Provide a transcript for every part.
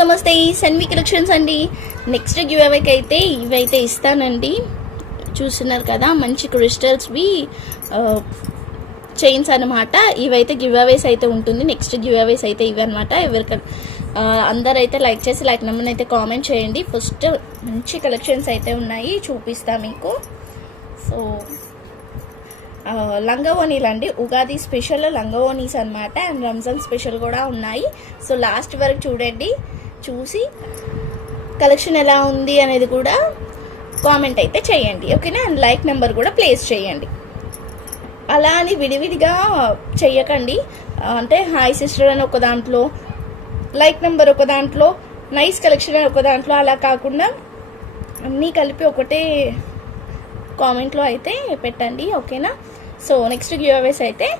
నమస్తే సన్వి కలెక్షన్స్ అండి. Next give అవేకి అయితే ఇవైతే ఇస్తానండి. చూస్తున్నారు కదా మంచి క్రిస్టల్స్వి చైన్స్ అనమాట ఇవైతే గివ్ అవేస్ అయితే ఉంటుంది. నెక్స్ట్ గివ్ అవేస్ అయితే ఇవి అనమాట ఎవరికి అందరైతే లైక్ చేసి లైక్ నెంబర్ అయితే కామెంట్ చేయండి. ఫస్ట్ మంచి కలెక్షన్స్ అయితే ఉన్నాయి. చూపిస్తా మీకు. సో లంగవోనీలు అండి. ఉగాది స్పెషల్ లంగవోనీస్ అన్నమాట. అండ్ రంజాన్ స్పెషల్ కూడా ఉన్నాయి. సో లాస్ట్ వరకు చూడండి. చూసి కలెక్షన్ ఎలా ఉంది అనేది కూడా కామెంట్ అయితే చేయండి ఓకేనా? అండ్ లైక్ నెంబర్ కూడా ప్లేస్ చేయండి. అలా అని విడివిడిగా చెయ్యకండి. అంటే హాయ్ సిస్టర్ అని ఒక దాంట్లో లైక్ నెంబర్ ఒక దాంట్లో నైస్ కలెక్షన్ అని ఒక దాంట్లో అలా కాకుండా అన్నీ కలిపి ఒకటే కామెంట్లో అయితే పెట్టండి ఓకేనా? సో నెక్స్ట్ గివ్అవేస్ అయితే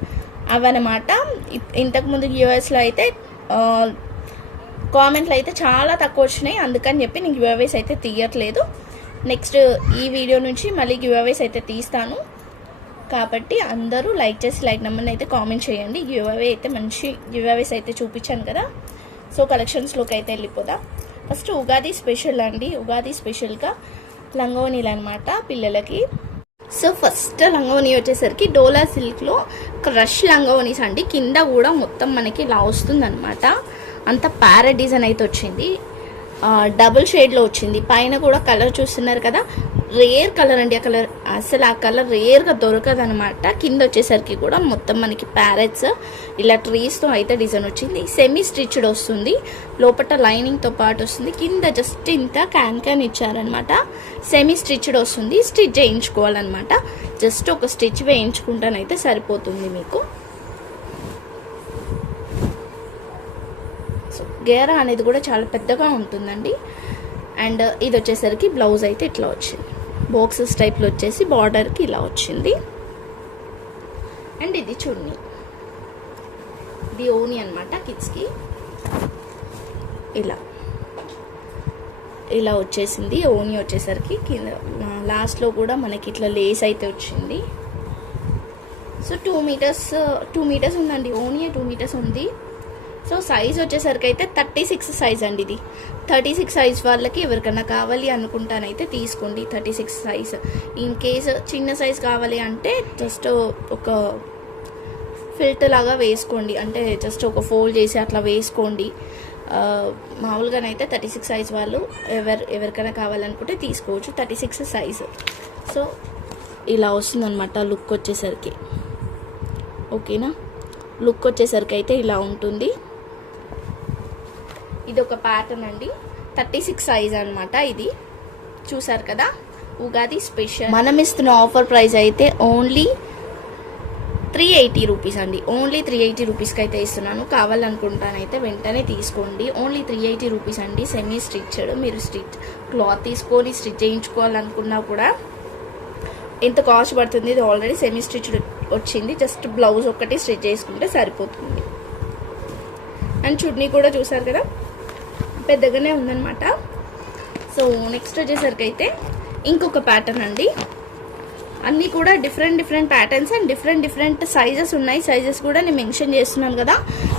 అవన్నమాట. ఇ- ఇంతకుముందు గివ్అవేస్లో అయితే కామెంట్లు అయితే చాలా తక్కువ వచ్చినాయి. అందుకని చెప్పి నేను గివ్అవేస్ అయితే తీయట్లేదు. నెక్స్ట్ ఈ వీడియో నుంచి మళ్ళీ గివ్అవేస్ అయితే తీస్తాను. కాబట్టి అందరూ లైక్ చేసి లైక్ నెంబర్ని అయితే కామెంట్ చేయండి. గివ్అవే అయితే మంచి గివ్అవేస్ అయితే చూపించాను కదా. సో కలెక్షన్స్లోకి అయితే వెళ్ళిపోదాం. ఫస్ట్ ఉగాది స్పెషల్ అండి. ఉగాది స్పెషల్గా లంగోనీలు అనమాట పిల్లలకి. సో ఫస్ట్ లంగోని వచ్చేసరికి డోలా సిల్క్లో క్రష్ లంగోనీస్ అండి. కింద కూడా మొత్తం మనకి ఇలా వస్తుంది అనమాట అంత ప్యారెట్ డిజైన్ అయితే వచ్చింది. డబుల్ షేడ్లో వచ్చింది. పైన కూడా కలర్ చూస్తున్నారు కదా రేర్ కలర్ అండి ఆ కలర్ అసలు ఆ కలర్ రేర్గా దొరకదు అనమాట కింద వచ్చేసరికి కూడా మొత్తం మనకి ప్యారెట్స్ ఇలా ట్రీస్తో అయితే డిజైన్ వచ్చింది. సెమీ స్టిచ్డ్ వస్తుంది లోపల లైనింగ్తో పాటు వస్తుంది. కింద జస్ట్ ఇంత క్యాన్ క్యాన్ ఇచ్చారనమాట సెమీ స్టిచ్డ్ వస్తుంది. స్టిచ్ చేయించుకోవాలన్నమాట. జస్ట్ ఒక స్టిచ్ వేయించుకుంటానైతే సరిపోతుంది మీకు. గేరా అనేది కూడా చాలా పెద్దగా ఉంటుందండి. అండ్ ఇది వచ్చేసరికి బ్లౌజ్ అయితే ఇట్లా వచ్చింది. బాక్సెస్ టైప్లో వచ్చేసి బార్డర్కి ఇలా వచ్చింది. అండ్ ఇది చున్నీ. ఇది ఓని అనమాట కిడ్స్కి. ఇలా. ఇలా వచ్చేసింది. ఓని వచ్చేసరికి కింద లాస్ట్లో కూడా మనకి ఇట్లా లేస్ అయితే వచ్చింది. So two meters two meters ఉందండి. ఓనియా టూ మీటర్స్ ఉంది. సో సైజ్ వచ్చేసరికి అయితే థర్టీ సిక్స్ సైజ్ అండి ఇది. థర్టీ సిక్స్ సైజ్ వాళ్ళకి ఎవరికైనా కావాలి అనుకుంటానైతే తీసుకోండి thirty six size in case చిన్న సైజ్ కావాలి అంటే జస్ట్ ఒక ఫిల్ట్ లాగా వేసుకోండి. అంటే జస్ట్ ఒక ఫోల్డ్ చేసి అట్లా వేసుకోండి. మామూలుగానైతే థర్టీ సిక్స్ సైజ్ వాళ్ళు ఎవరు ఎవరికైనా కావాలనుకుంటే తీసుకోవచ్చు థర్టీ సిక్స్ సైజ్ సో ఇలా వస్తుందన్నమాట లుక్ వచ్చేసరికి. ఓకేనా లుక్ వచ్చేసరికి అయితే ఇలా ఉంటుంది. ఇది ఒక ప్యాటర్న్ అండి. థర్టీ సిక్స్ సైజ్ అనమాట ఇది. చూసారు కదా? ఉగాది స్పెషల్ మనం ఇస్తున్న ఆఫర్ ప్రైస్ అయితే ఓన్లీ త్రీ ఎయిటీ రూపీస్ అండి. ఓన్లీ త్రీ ఎయిటీ రూపీస్కి అయితే ఇస్తున్నాను. కావాలనుకుంటానైతే వెంటనే తీసుకోండి. ఓన్లీ త్రీ ఎయిటీ రూపీస్ అండి. సెమీ స్టిచ్డ్ మీరు స్టిచ్ క్లాత్ తీసుకొని స్టిచ్ చేయించుకోవాలనుకున్నా కూడా ఎంత కాస్ట్ పడుతుంది? ఇది ఆల్రెడీ సెమీ స్టిచ్డ్ వచ్చింది. జస్ట్ బ్లౌజ్ ఒక్కటి స్టిచ్ చేసుకుంటే సరిపోతుంది. అండ్ చుడ్నీ కూడా చూసారు కదా? పెద్దగానే ఉందన్నమాట. సో నెక్స్ట్ వచ్చేసరికి అయితే ఇంకొక ప్యాటర్న్ అండి. అన్నీ కూడా different different patterns and different different sizes ఉన్నాయి. సైజెస్ కూడా నేను మెన్షన్ చేస్తున్నాను కదా.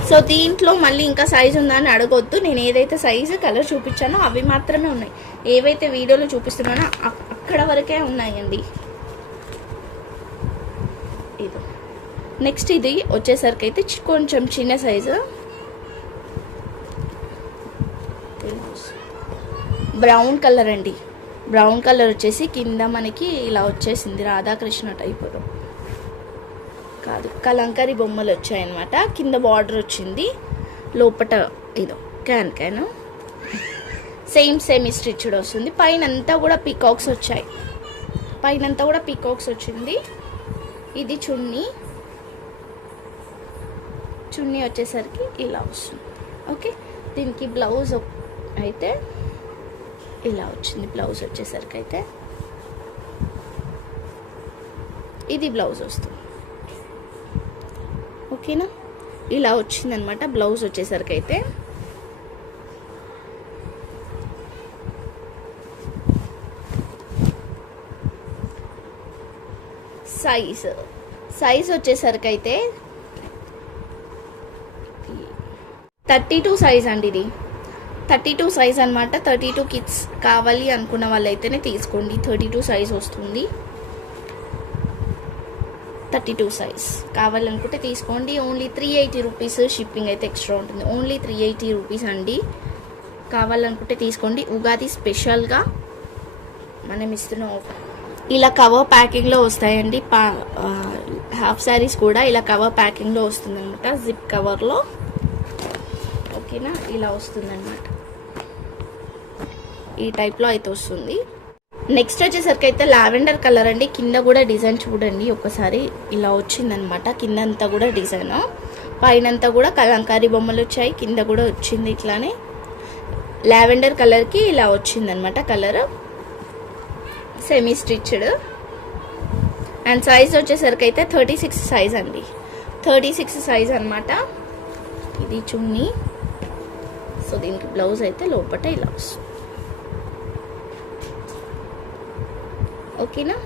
సో దీంట్లో మళ్ళీ ఇంకా సైజ్ ఉందా అని అడగొద్దు. నేను ఏదైతే సైజు కలర్ చూపించానో అవి మాత్రమే ఉన్నాయి. ఏవైతే వీడియోలో చూపిస్తున్నానో అక్కడ వరకే ఉన్నాయండి. ఇది. నెక్స్ట్ ఇది వచ్చేసరికి అయితే కొంచెం చిన్న సైజు బ్రౌన్ కలర్ అండి. బ్రౌన్ కలర్ వచ్చేసి కింద మనకి ఇలా వచ్చేసింది రాధాకృష్ణ టైప్. కాదు కలంకారీ బొమ్మలు వచ్చాయన్నమాట. కింద బార్డర్ వచ్చింది. లోపట ఇదో can can. Same same stitched వస్తుంది. పైన అంతా కూడా పీకాక్స్ వచ్చాయి. పైన అంతా కూడా పీకాక్స్ వచ్చింది. ఇది చున్నీ. చున్నీ వచ్చేసరికి ఇలా వస్తుంది. ఓకే దీనికి బ్లౌజ్ అయితే ఇలా వచ్చింది బ్లౌజ్ వచ్చేసరికి అయితే. ఇది బ్లౌజ్ వస్తుంది. ఓకేనా? ఇలా వచ్చిందనమాట బ్లౌజ్ వచ్చేసరికి అయితే. సైజ్ సైజ్ వచ్చేసరికి అయితే. థర్టీ టూ సైజ్ అండి ఇది. థర్టీ టూ సైజ్ అనమాట థర్టీ టూ కిడ్స్ కావాలి అనుకున్న వాళ్ళైతేనే తీసుకోండి. థర్టీ టూ సైజ్ వస్తుంది. థర్టీ టూ సైజ్ కావాలనుకుంటే తీసుకోండి. Only three eighty rupees shipping అయితే ఎక్స్ట్రా ఉంటుంది. ఓన్లీ త్రీ ఎయిటీ రూపీస్ అండి. కావాలనుకుంటే తీసుకోండి. ఉగాది స్పెషల్గా మనం ఇస్తున్న ఆఫర్ ఇలా కవర్ ప్యాకింగ్లో వస్తాయండి. పా హాఫ్ శారీస్ కూడా ఇలా కవర్ ప్యాకింగ్లో వస్తుందన్నమాట. జిప్ కవర్లో ఓకేనా ఇలా వస్తుందన్నమాట. ఈ టైప్లో అయితే వస్తుంది. నెక్స్ట్ వచ్చేసరికి అయితే లావెండర్ కలర్ అండి. కింద కూడా డిజైన్ చూడండి ఒకసారి. ఇలా వచ్చిందనమాట. కింద అంతా కూడా డిజైన్. పైన అంతా కూడా కలంకారీ బొమ్మలు వచ్చాయి. కింద కూడా వచ్చింది ఇట్లానే. లావెండర్ కలర్కి ఇలా వచ్చిందనమాట colour. Semi stitched and size వచ్చేసరికి అయితే థర్టీ సిక్స్ సైజ్ అండి. థర్టీ సిక్స్ సైజ్ అనమాట. ఇది చున్నీ సో దీనికి బ్లౌజ్ అయితే లోపల ఇలా వస్తుంది. ఓకేనా?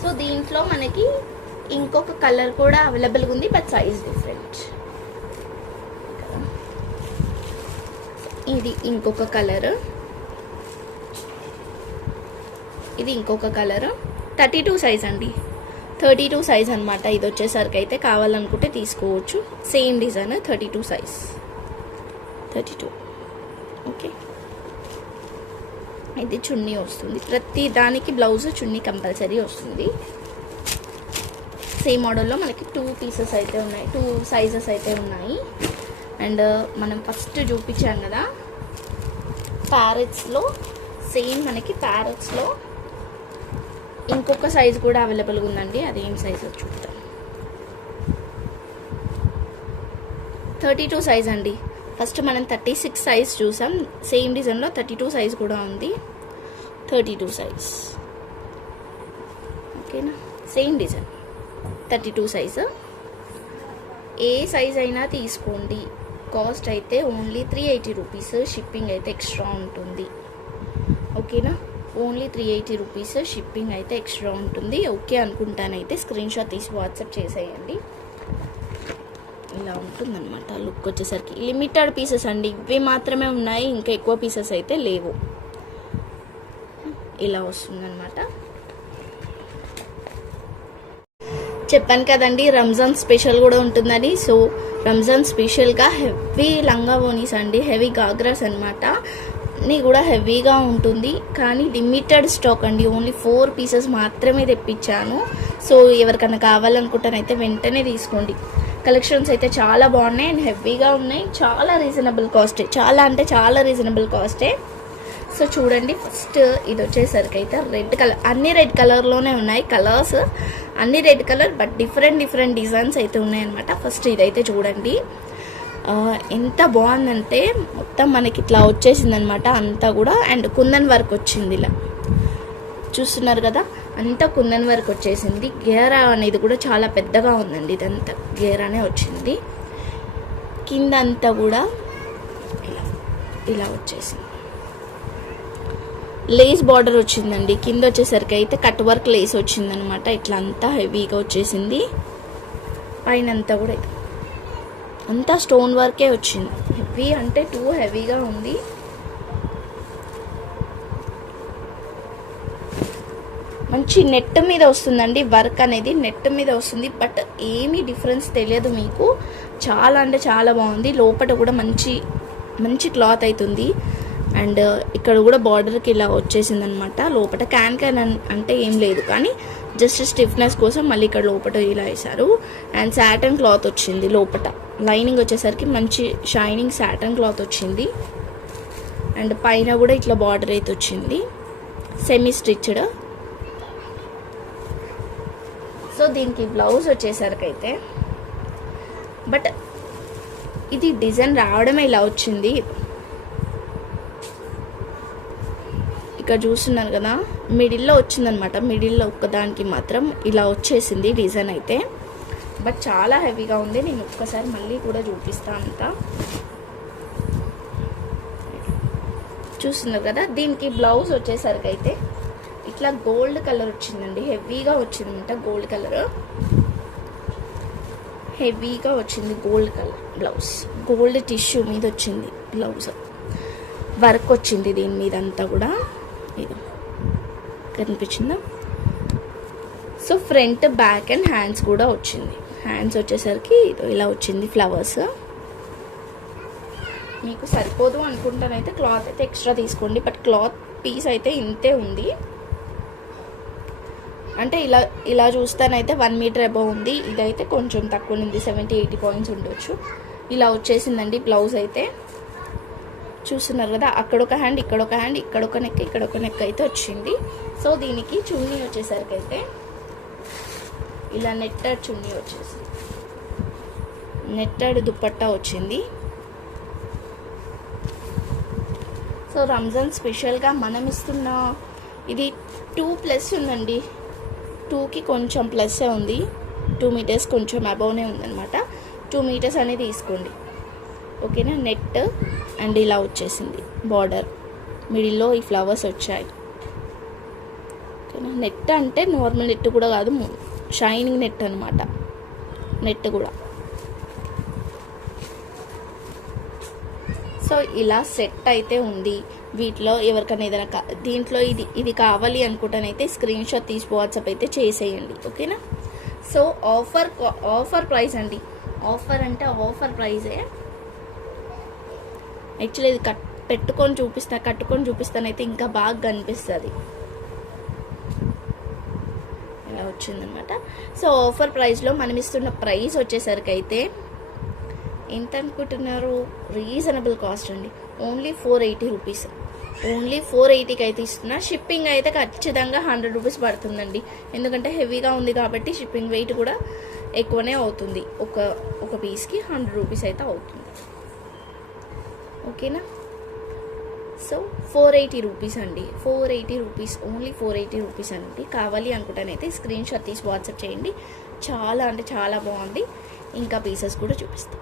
సో దీంట్లో మనకి ఇంకొక కలర్ కూడా అవైలబుల్గా ఉంది బట్ సైజ్ డిఫరెంట్ ఇది ఇంకొక కలర్. ఇది ఇంకొక కలర్. థర్టీ టూ సైజ్ అండి. థర్టీ టూ సైజ్ అనమాట ఇది వచ్చేసరికి అయితే కావాలనుకుంటే తీసుకోవచ్చు. Same design thirty two size thirty two. Okay? ఇది చున్నీ వస్తుంది. ప్రతి దానికి బ్లౌజ్ చున్నీ కంపల్సరీ వస్తుంది. సేమ్ మోడల్లో మనకి టూ పీసెస్ అయితే ఉన్నాయి. టూ సైజెస్ అయితే ఉన్నాయి. అండ్ uh, మనం ఫస్ట్ చూపించాం కదా ప్యారెట్స్లో సేమ్ మనకి ప్యారెట్స్లో ఇంకొక సైజ్ కూడా అవైలబుల్గా ఉందండి. అదేం సైజ్ చూద్దాం. థర్టీ టూ సైజ్ అండి. ఫస్ట్ మనం థర్టీ సిక్స్ సైజ్ చూసాం. సేమ్ డిజైన్లో థర్టీ టూ సైజ్ కూడా ఉంది. థర్టీ టూ సైజ్ ఓకేనా same design thirty two size ఏ సైజ్ అయినా తీసుకోండి. కాస్ట్ అయితే only three eighty rupees shipping అయితే ఎక్స్ట్రా ఉంటుంది. ఓకేనా only three eighty rupees shipping అయితే ఎక్స్ట్రా ఉంటుంది. ఓకే అనుకుంటానైతే స్క్రీన్ షాట్ తీసి వాట్సాప్ చేసేయండి. ఇలా ఉంటుందన్నమాట. లుక్ వచ్చేసరికి. లిమిటెడ్ పీసెస్ అండి. ఇవి మాత్రమే ఉన్నాయి. ఇంకా ఎక్కువ పీసెస్ అయితే లేవు. ఇలా వస్తుందన్నమాట. చెప్పాను కదండి రంజాన్ స్పెషల్ కూడా ఉంటుందని. సో రంజాన్ స్పెషల్గా హెవీ లంగా ఓనీస్ అండి. హెవీ గాగ్రాస్ అనమాట నీ కూడా హెవీగా ఉంటుంది. కానీ లిమిటెడ్ స్టాక్ అండి. ఓన్లీ ఫోర్ పీసెస్ మాత్రమే తెప్పించాను. సో ఎవరికైనా కావాలనుకుంటానైతే వెంటనే తీసుకోండి. కలెక్షన్స్ అయితే చాలా బాగున్నాయి అండ్ హెవీగా ఉన్నాయి. చాలా రీజనబుల్ కాస్టే చాలా అంటే చాలా రీజనబుల్ కాస్టే సో చూడండి ఫస్ట్ ఇది వచ్చేసరికి అయితే రెడ్ కలర్ అన్ని రెడ్ కలర్లోనే ఉన్నాయి కలర్స్. అన్ని red colour but different different designs అయితే ఉన్నాయన్నమాట. ఫస్ట్ ఇదైతే చూడండి. ఎంత బాగుందంటే మొత్తం మనకి ఇట్లా వచ్చేసింది అనమాట అంతా కూడా. అండ్ కుందన్ వర్క్ వచ్చింది ఇలా. చూస్తున్నారు కదా? అంతా కుందన్ వర్క్ వచ్చేసింది. గేరా అనేది కూడా చాలా పెద్దగా ఉందండి ఇదంతా. గేరానే వచ్చింది. కింద అంతా కూడా ఇలా ఇలా వచ్చేసింది. లేస్ బార్డర్ వచ్చిందండి. కింద వచ్చేసరికి అయితే కట్ వర్క్ లేస్ వచ్చిందనమాట. ఇట్లా అంతా హెవీగా వచ్చేసింది. పైన అంతా కూడా అంతా స్టోన్ వర్కే వచ్చింది. హెవీ అంటే టూ హెవీగా ఉంది. మంచి నెట్ మీద వస్తుందండి వర్క్ అనేది నెట్ మీద వస్తుంది. బట్ ఏమీ డిఫరెన్స్ తెలియదు మీకు. చాలా అంటే చాలా బాగుంది. లోపల కూడా మంచి మంచి క్లాత్ అవుతుంది అండ్ ఇక్కడ కూడా బార్డర్కి ఇలా వచ్చేసింది అనమాట లోపల క్యాన్ క్యాన్ అంటే ఏం లేదు. కానీ జస్ట్ స్టిఫ్నెస్ కోసం మళ్ళీ ఇక్కడ లోపల ఇలా వేశారు. అండ్ శాటన్ క్లాత్ వచ్చింది లోపల లైనింగ్ వచ్చేసరికి మంచి షైనింగ్ శాటన్ క్లాత్ వచ్చింది. అండ్ పైన కూడా ఇట్లా బార్డర్ అయితే వచ్చింది. సెమీ స్టిచ్డ్ సో దీనికి బ్లౌజ్ వచ్చేసరికి అయితే బట్ ఇది డిజైన్ రావడమే ఇలా వచ్చింది. ఇక్కడ చూస్తున్నారు కదా మిడిల్లో వచ్చిందనమాట. మిడిల్లో ఒక్కదానికి మాత్రం ఇలా వచ్చేసింది డిజైన్ అయితే. బట్ చాలా హెవీగా ఉంది. నేను ఒక్కసారి మళ్ళీ కూడా చూపిస్తాను అంతా. చూస్తున్నారు కదా దీనికి బ్లౌజ్ వచ్చేసరికి అయితే ఇట్లా గోల్డ్ కలర్ వచ్చిందండి. హెవీగా వచ్చిందంట గోల్డ్ కలర్. హెవీగా వచ్చింది gold colour blouse. Gold tissue మీద వచ్చింది బ్లౌజ్. వర్క్ వచ్చింది దీని మీద అంతా కూడా. ఇది కనిపించిందా? So front back and hands కూడా వచ్చింది. హ్యాండ్స్ వచ్చేసరికి ఇలా వచ్చింది ఫ్లవర్స్. మీకు సరిపోదు అనుకుంటానైతే క్లాత్ అయితే ఎక్స్ట్రా తీసుకోండి. బట్ క్లాత్ పీస్ అయితే ఇంతే ఉంది. అంటే ఇలా ఇలా చూస్తానైతే వన్ మీటర్ అబౌవ్ ఉంది. ఇదైతే కొంచెం తక్కువ ఉంది. సెవెంటీ ఎయిటీ పాయింట్స్ ఉండొచ్చు. ఇలా వచ్చేసిందండి బ్లౌజ్ అయితే. చూస్తున్నారు కదా అక్కడ ఒక హ్యాండ్ ఇక్కడ ఒక హ్యాండ్ ఇక్కడ ఒక నెక్ ఇక్కడ ఒక నెక్ అయితే వచ్చింది. సో దీనికి చున్నీ వచ్చేసరికి అయితే ఇలా నెట్టెడ్ చున్నీ వచ్చేసి నెట్టెడ్ దుప్పట్టా వచ్చింది. సో రంజాన్ స్పెషల్గా మనం ఇస్తున్న ఇది టూ ప్లస్ ఉందండి. టూకి కొంచెం ప్లస్సే ఉంది. టూ మీటర్స్ కొంచెం అబౌనే ఉందన్నమాట. టూ మీటర్స్ అనేది తీసుకోండి. ఓకేనా? నెట్ అండ్ ఇలా వచ్చేసింది. బార్డర్. మిడిల్లో ఈ ఫ్లవర్స్ వచ్చాయి. ఓకేనా? నెట్ అంటే నార్మల్ నెట్ కూడా కాదు. షైనింగ్ నెట్ అనమాట నెట్ కూడా. సో ఇలా సెట్ అయితే ఉంది. వీటిలో ఎవరికైనా ఏదైనా కా- దీంట్లో ఇది ఇది కావాలి అనుకుంటానైతే స్క్రీన్ షాట్ తీసి వాట్సాప్ అయితే చేసేయండి. ఓకేనా? సో ఆఫర్ కా- ఆఫర్ ప్రైస్ అండి. ఆఫర్ అంటే ఆఫర్ ప్రైజే యాక్చువల్లీ ఇది కట్ పెట్టుకొని చూపిస్తా కట్టుకొని చూపిస్తానైతే ఇంకా బాగా కనిపిస్తుంది. ఇలా వచ్చిందనమాట సో ఆఫర్ ప్రైస్లో మనం ఇస్తున్న ప్రైస్ వచ్చేసరికి అయితే ఎంత అనుకుంటున్నారు? రీజనబుల్ కాస్ట్ అండి. Only four eighty rupees only four ఎయిటీకి అయితే ఇస్తున్నా. షిప్పింగ్ అయితే ఖచ్చితంగా హండ్రెడ్ రూపీస్ పడుతుందండి. ఎందుకంటే హెవీగా ఉంది కాబట్టి షిప్పింగ్ వెయిట్ కూడా ఎక్కువనే అవుతుంది. ఒక ఒక పీస్కి హండ్రెడ్ రూపీస్ అయితే అవుతుంది. ఓకేనా? సో ఫోర్ ఎయిటీ రూపీస్ అండి. Four eighty rupees only four eighty rupees అండి. కావాలి అనుకుంటానైతే స్క్రీన్ షాట్ తీసి వాట్సాప్ చేయండి. చాలా అంటే చాలా బాగుంది. ఇంకా పీసెస్ కూడా చూపిస్తాం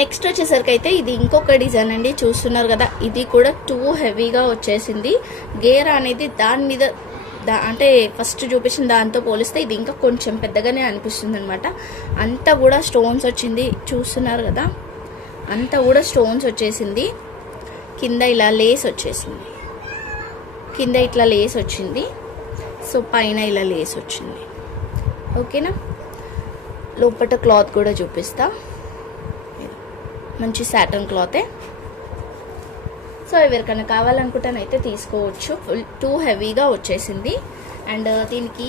నెక్స్ట్ వచ్చేసరికి అయితే ఇది ఇంకొక డిజైన్ అండి. చూస్తున్నారు కదా ఇది కూడా టూ హెవీగా వచ్చేసింది. గేర్ అనేది దాని మీద దా అంటే ఫస్ట్ చూపించిన దాంతో పోలిస్తే ఇది ఇంకా కొంచెం పెద్దగానే అనిపిస్తుంది అనమాట అంతా కూడా స్టోన్స్ వచ్చింది. చూస్తున్నారు కదా అంతా కూడా స్టోన్స్ వచ్చేసింది. కింద ఇలా లేస్ వచ్చేసింది. కింద ఇట్లా లేస్ వచ్చింది. సో పైన ఇలా లేస్ వచ్చింది. ఓకేనా? లోపల క్లాత్ కూడా చూపిస్తా. మంచి సాటన్ క్లాతే సో ఎవరికైనా కావాలనుకుంటానైతే తీసుకోవచ్చు. ఫుల్ టూ హెవీగా వచ్చేసింది. అండ్ uh, దీనికి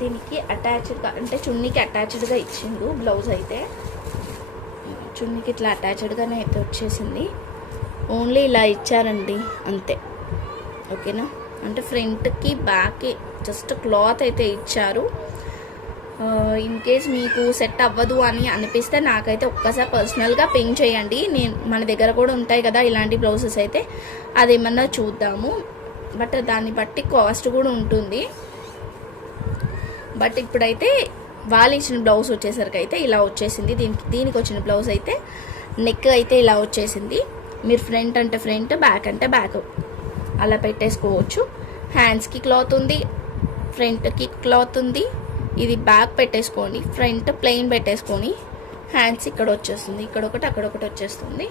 దీనికి అటాచ్డ్గా అంటే చున్నీకి అటాచ్డ్గా ఇచ్చిండు బ్లౌజ్ అయితే. చున్నీకి ఇట్లా అటాచ్డ్గానే అయితే వచ్చేసింది. ఓన్లీ ఇలా ఇచ్చారండి అంతే. ఓకేనా అంటే ఫ్రంట్కి బ్యాక్కి జస్ట్ క్లాత్ అయితే ఇచ్చారు. ఇన్ కేస్ మీకు సెట్ అవ్వదు అని అనిపిస్తే నాకైతే ఒక్కసారి పర్సనల్గా పింక్ చేయండి. నేను మన దగ్గర కూడా ఉంటాయి కదా ఇలాంటి బ్లౌజెస్ అయితే. అదేమన్నా చూద్దాము. బట్ దాన్ని బట్టి కాస్ట్ కూడా ఉంటుంది. బట్ ఇప్పుడైతే వాళ్ళు ఇచ్చిన బ్లౌజ్ వచ్చేసరికి అయితే ఇలా వచ్చేసింది. దీనికి దీనికి వచ్చిన బ్లౌజ్ అయితే నెక్ అయితే ఇలా వచ్చేసింది. మీరు ఫ్రంట్ అంటే ఫ్రంట్ బ్యాక్ అంటే బ్యాక్ అలా పెట్టేసుకోవచ్చు. హ్యాండ్స్కి క్లాత్ ఉంది. ఫ్రంట్కి క్లాత్ ఉంది. ఇది బ్యాక్ పెట్టేసుకోండి ఫ్రంట్ ప్లెయిన్ పెట్టేసుకొని హ్యాండ్స్ ఇక్కడ వచ్చేస్తుంది. ఇక్కడ ఒకటి అక్కడ ఒకటి వచ్చేస్తుంది.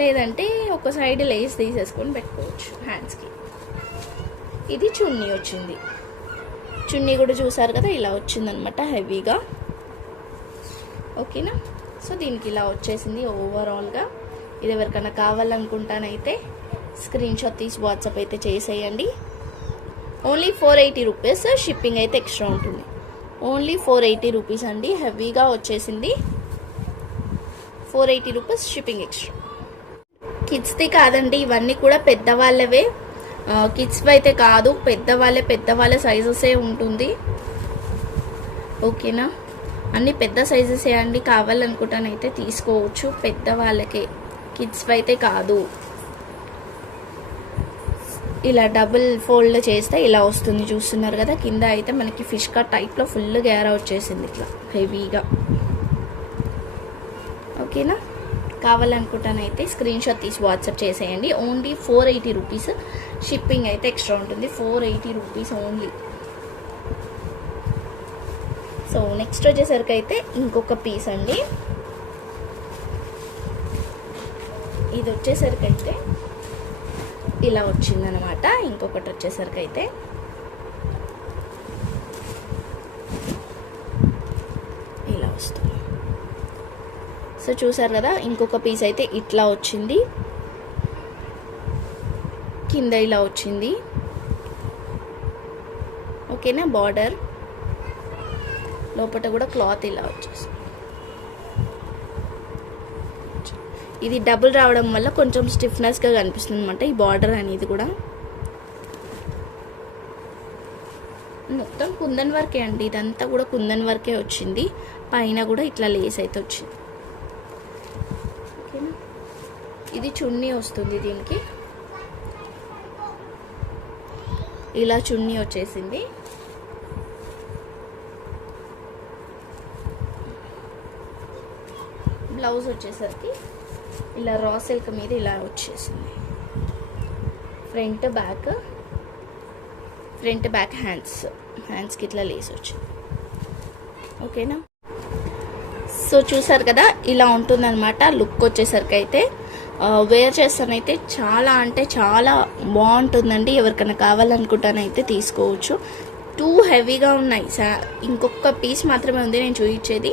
లేదంటే ఒక సైడ్ లేస్ తీసేసుకొని పెట్టుకోవచ్చు హ్యాండ్స్కి ఇది చున్నీ వచ్చింది. చున్నీ కూడా చూసారు కదా ఇలా వచ్చిందనమాట హెవీగా. ఓకేనా? సో దీనికి ఇలా వచ్చేసింది ఓవరాల్గా ఇది ఎవరికైనా కావాలనుకుంటానైతే స్క్రీన్ షాట్ తీసి వాట్సాప్ అయితే చేసేయండి. Only four eighty rupees shipping అయితే ఎక్స్ట్రా ఉంటుంది. ఓన్లీ ఫోర్ ఎయిటీ రూపీస్ అండి. హెవీగా వచ్చేసింది. Four eighty rupees shipping extra. కిడ్స్ది కాదండి ఇవన్నీ కూడా పెద్దవాళ్ళవే. కిడ్స్ అయితే కాదు పెద్దవాళ్ళే పెద్దవాళ్ళ సైజెసే ఉంటుంది. ఓకేనా? అన్నీ పెద్ద సైజెసే అండి. కావాలనుకుంటానైతే తీసుకోవచ్చు. పెద్దవాళ్ళకే. కిడ్స్ అయితే కాదు. ఇలా డబుల్ ఫోల్డ్ చేస్తే ఇలా వస్తుంది చూస్తున్నారు కదా కింద అయితే మనకి ఫిష్ కట్ టైప్లో ఫుల్ గేరా వచ్చేసింది ఇట్లా హెవీగా. ఓకేనా? కావాలనుకుంటానైతే స్క్రీన్ షాట్ తీసి వాట్సాప్ చేసేయండి. Only four eighty rupees shipping అయితే ఎక్స్ట్రా ఉంటుంది. Four eighty rupees only so next వచ్చేసరికి అయితే ఇంకొక పీస్ అండి. ఇది వచ్చేసరికి అయితే ఇలా వచ్చిందనమాట. ఇంకొకటి వచ్చేసరికి అయితే. ఇలా వస్తుంది. సో చూసారు కదా ఇంకొక పీస్ అయితే ఇట్లా వచ్చింది. కింద ఇలా వచ్చింది. ఓకేనా బార్డర్ లోపల కూడా క్లాత్ ఇలా వచ్చేసింది ఇది డబుల్ రావడం వల్ల కొంచెం స్టిఫ్నెస్గా కనిపిస్తుంది అనమాట ఈ బార్డర్ అనేది కూడా. మొత్తం కుందన్ వర్కే అండి ఇదంతా కూడా కుందన్ వర్కే వచ్చింది. పైన కూడా ఇట్లా లేస్ అయితే వచ్చింది. ఓకేనా? ఇది చున్నీ వస్తుంది దీనికి. ఇలా చున్నీ వచ్చేసింది. బ్లౌజ్ వచ్చేసరికి ఇలా రా సిల్క్ మీద ఇలా వచ్చేసింది. Front back front back hands హ్యాండ్స్కి ఇట్లా లేస్ వచ్చింది. ఓకేనా సో చూసారు కదా ఇలా ఉంటుందన్నమాట. లుక్ వచ్చేసరికి అయితే వేర్ చేస్తానైతే చాలా అంటే చాలా బాగుంటుందండి. ఎవరికైనా కావాలనుకుంటానైతే తీసుకోవచ్చు. టూ హెవీగా ఉన్నాయి. ఇంకొక పీస్ మాత్రమే ఉంది నేను చూపించేది.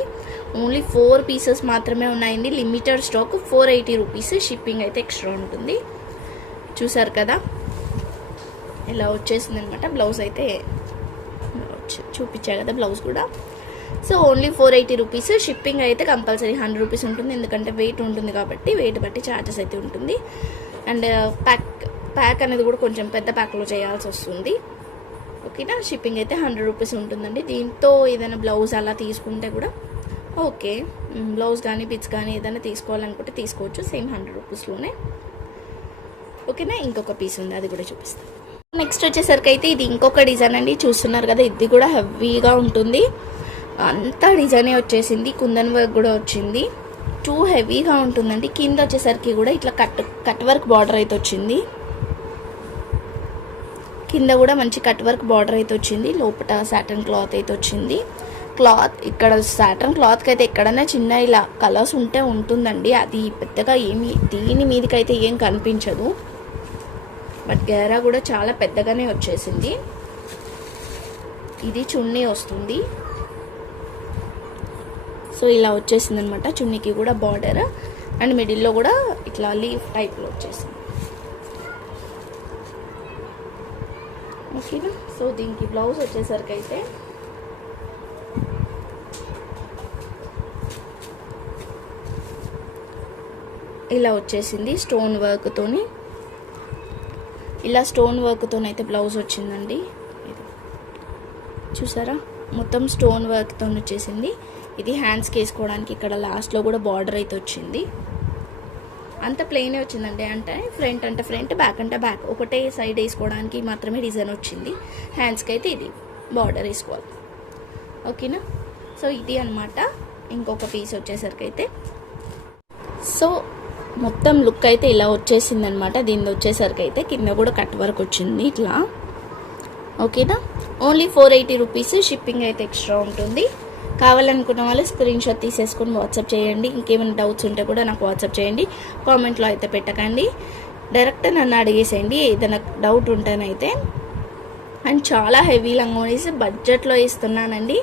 ఓన్లీ ఫోర్ పీసెస్ మాత్రమే ఉన్నాయండి. Limited stock four eighty rupees shipping అయితే ఎక్స్ట్రా ఉంటుంది. చూసారు కదా? ఇలా వచ్చేసింది అనమాట బ్లౌజ్ అయితే ఇలా చూపించా కదా బ్లౌజ్ కూడా. So only four eighty rupees shipping అయితే కంపల్సరీ హండ్రెడ్ రూపీస్ ఉంటుంది. ఎందుకంటే వెయిట్ ఉంటుంది కాబట్టి వెయిట్ బట్టి ఛార్జెస్ అయితే ఉంటుంది. అండ్ ప్యాక్ ప్యాక్ అనేది కూడా కొంచెం పెద్ద ప్యాక్లో చేయాల్సి వస్తుంది. ఓకేనా? షిప్పింగ్ అయితే హండ్రెడ్ రూపీస్ ఉంటుందండి. దీంతో ఏదైనా బ్లౌజ్ అలా తీసుకుంటే కూడా ఓకే. బ్లౌజ్ కానీ పిచ్ కానీ ఏదైనా తీసుకోవాలనుకుంటే తీసుకోవచ్చు. సేమ్ హండ్రెడ్ రూపీస్లోనే. ఓకేనా? ఇంకొక పీస్ ఉంది అది కూడా చూపిస్తాను నెక్స్ట్ వచ్చేసరికి అయితే ఇది ఇంకొక డిజైన్ అండి. చూస్తున్నారు కదా ఇది కూడా హెవీగా ఉంటుంది. అంతా డిజైనే వచ్చేసింది. కుందన్ వర్క్ కూడా వచ్చింది. టూ హెవీగా ఉంటుందండి. కింద వచ్చేసరికి కూడా ఇట్లా కట్ కట్ వర్క్ బార్డర్ అయితే వచ్చింది. కింద కూడా మంచి కట్ వర్క్ బార్డర్ అయితే వచ్చింది. లోపల సాటన్ క్లాత్ అయితే వచ్చింది. క్లాత్ ఇక్కడ సాటన్ క్లాత్కి అయితే ఎక్కడైనా చిన్న ఇలా కలర్స్ ఉంటే ఉంటుందండి. అది పెద్దగా ఏమి దీని మీదకైతే ఏం కనిపించదు. బట్ గేరా కూడా చాలా పెద్దగానే వచ్చేసింది. ఇది చున్నీ వస్తుంది. సో ఇలా వచ్చేసింది అనమాట చున్నీకి కూడా బార్డర్. అండ్ మిడిల్లో కూడా ఇట్లా లీఫ్ టైప్లో వచ్చేసింది. ఓకేనా? సో దీనికి బ్లౌజ్ వచ్చేసరికి అయితే ఇలా వచ్చేసింది స్టోన్ వర్క్తోని. ఇలా స్టోన్ వర్క్తోనైతే బ్లౌజ్ వచ్చిందండి. ఇది. చూసారా? మొత్తం స్టోన్ వర్క్తో వచ్చేసింది. ఇది హ్యాండ్స్కి వేసుకోవడానికి ఇక్కడ లాస్ట్లో కూడా బార్డర్ అయితే వచ్చింది. అంత ప్లెయినే వచ్చిందండి. అంటే ఫ్రంట్ అంటే ఫ్రంట్ బ్యాక్ అంటే బ్యాక్. ఒకటే సైడ్ వేసుకోవడానికి మాత్రమే డిజైన్ వచ్చింది. హ్యాండ్స్కి అయితే ఇది బార్డర్ వేసుకోవాలి. ఓకేనా? సో ఇది అనమాట ఇంకొక పీస్ వచ్చేసరికి అయితే. సో మొత్తం లుక్ అయితే ఇలా వచ్చేసింది అనమాట దీన్ని వచ్చేసరికి అయితే కింద కూడా కట్ వర్క్ వచ్చింది ఇట్లా. ఓకేనా? Only four eighty rupees shipping అయితే ఎక్స్ట్రా ఉంటుంది. కావాలనుకున్న వాళ్ళు స్క్రీన్ షాట్ తీసేసుకొని వాట్సాప్ చేయండి. ఇంకేమైనా డౌట్స్ ఉంటే కూడా నాకు వాట్సాప్ చేయండి. కామెంట్లో అయితే పెట్టకండి. డైరెక్ట్ నన్ను అడిగేసేయండి. ఏదైనా డౌట్ ఉంటేనైతే. అండ్ చాలా హెవీ లంగోనీస్ బడ్జెట్లో ఇస్తున్నానండి.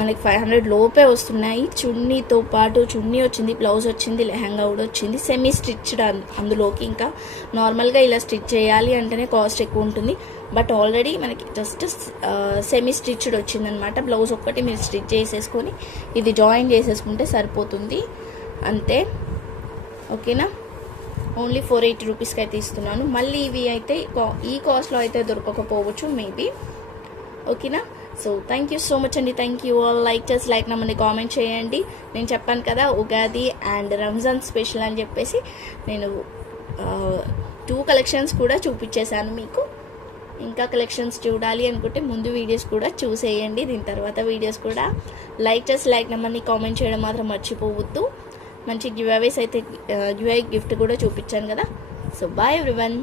మనకి ఫైవ్ హండ్రెడ్ లోపే వస్తున్నాయి. చున్నీతో పాటు చున్నీ వచ్చింది బ్లౌజ్ వచ్చింది లెహంగా కూడా వచ్చింది. సెమీ స్టిచ్డ్ అందులోకి ఇంకా నార్మల్గా ఇలా స్టిచ్ చేయాలి అంటేనే కాస్ట్ ఎక్కువ ఉంటుంది. బట్ ఆల్రెడీ మనకి జస్ట్ సెమీ స్టిచ్డ్ వచ్చిందనమాట. బ్లౌజ్ ఒక్కటి మీరు స్టిచ్ చేసేసుకొని ఇది జాయిన్ చేసేసుకుంటే సరిపోతుంది. అంతే. ఓకేనా? ఓన్లీ ఫోర్ ఎయిటీ రూపీస్కి అయితే ఇస్తున్నాను. మళ్ళీ ఇవి అయితే కా- ఈ కాస్ట్లో అయితే దొరకకపోవచ్చు మేబీ ఓకేనా? So thank you so much అండి. థ్యాంక్ యూ ఆల్ లైక్ చేసి లైక్ నమ్మని కామెంట్ చేయండి. నేను చెప్పాను కదా ఉగాది అండ్ రంజాన్ స్పెషల్ అని చెప్పేసి నేను టూ కలెక్షన్స్ కూడా చూపించేశాను మీకు. ఇంకా కలెక్షన్స్ చూడాలి అనుకుంటే ముందు వీడియోస్ కూడా చూసేయండి. దీని తర్వాత వీడియోస్ కూడా. లైక్ చేసి లైక్ నమ్మని కామెంట్ చేయడం మాత్రం మర్చిపోవద్దు. మంచి గివ్ అవేస్ అయితే గివ్ గిఫ్ట్ కూడా చూపించాను కదా. So bye everyone